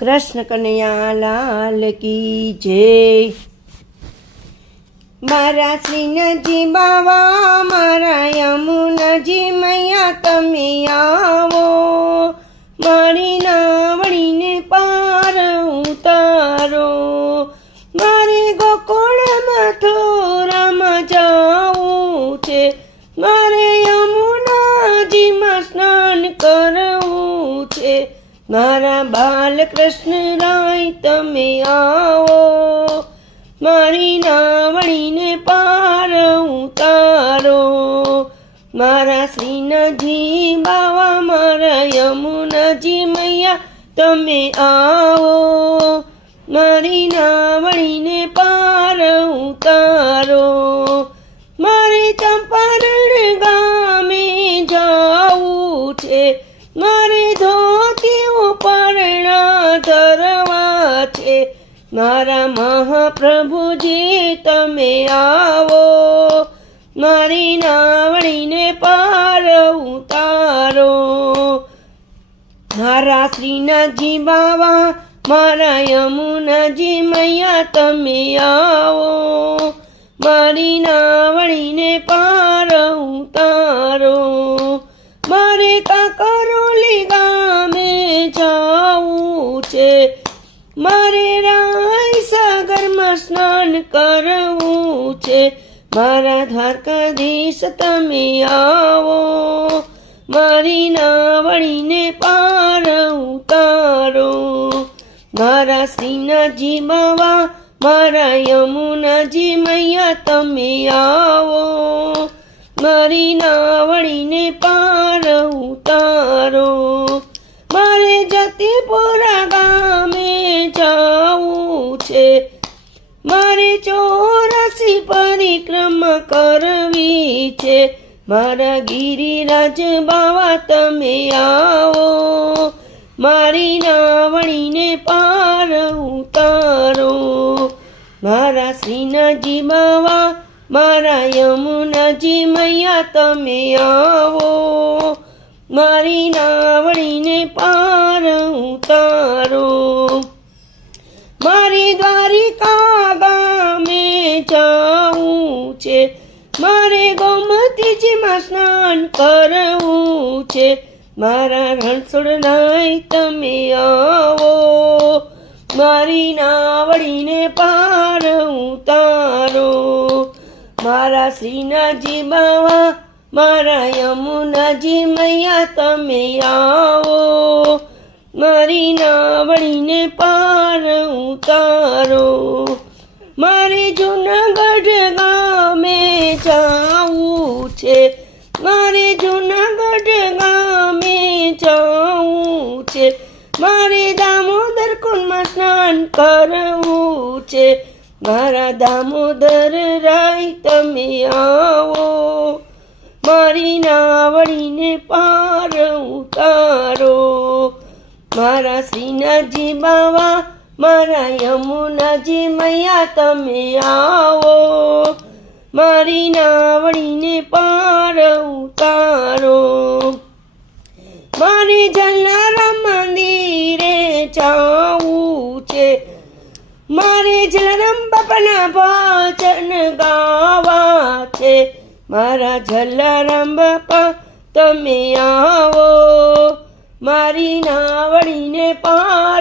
કૃષ્ણ કનૈયા લાલ કી જય. મારા શ્રીનજી બાવા મારા યમુનાજી મૈયા તમે આવો. મારી મારા બાલકૃષ્ણ રાય, તમે આવો. મારી નાવણીને પાર ઉતારો. મારા શ્રીનજી બાવા, મારા યમુનાજી મૈયા, તમે આવો. મારી નાવણીને પાર ઉતારો. ધરવા છે મારા મહાપ્રભુજી, તમે આવો. મારી નાવણીને પાર ઉતારો. મારા શ્રીનાથજી બાવા મારા યમુનાજી મૈયા, તમે આવો. મારી નાવણીને પાર છે. મારે રાય સાગરમાં સ્નાન કરવું છે. મારા દ્વારકાધીશ તમે આવો. મારી નાવડીને પાર ઉતારો. મારા શ્રીનાજી બાવા, મારા યમુનાજી મૈયા તમે આવો. મારી નાવડીને પાર ઉતારો. મારે ચોરાસી પરિક્રમા કરવી છે. મારા ગિરિરાજ બાવા, તમે આવો. મારી નાવણીને પાર ઉતારો. મારા શ્રીનાજી બાવા, મારા યમુનાજી મૈયા, તમે આવો. મારી નાવણીને પાર ઉતારો. મારી દ્વારિકા છે. મારે ગોમતીજીમાં સ્નાન કરવું છે. મારા રણછોડ નાય તમે આવો. મારી નાવડીને પાર ઉતારો. મારા શ્રીનાજી બાવા, મારા યમુનાજી મૈયા તમે આવો. મારી નાવડીને પાર ઉતારો. મારે જુનાગઢ ગામે જાવું છે. મારે જુનાગઢ ગામે જાવું છે. મારે દામોદર કુંડમાં સ્નાન કરવું છે. મારા દામોદર રાય તમે આવો. મારી નાવડીને પાર ઉતારો. મારા શ્રીનાજી બાવા મારા યમુનાજી મૈયા, તમે આવો. મારી નાવડીને પાર ઉતારો. મારી જલારામ મંદિરે જાવું છે. મારે જલારામ બાપાના ભજન ગાવા છે. મારા જલારામ બાપા, તમે આવો. મારી નાવડીને પા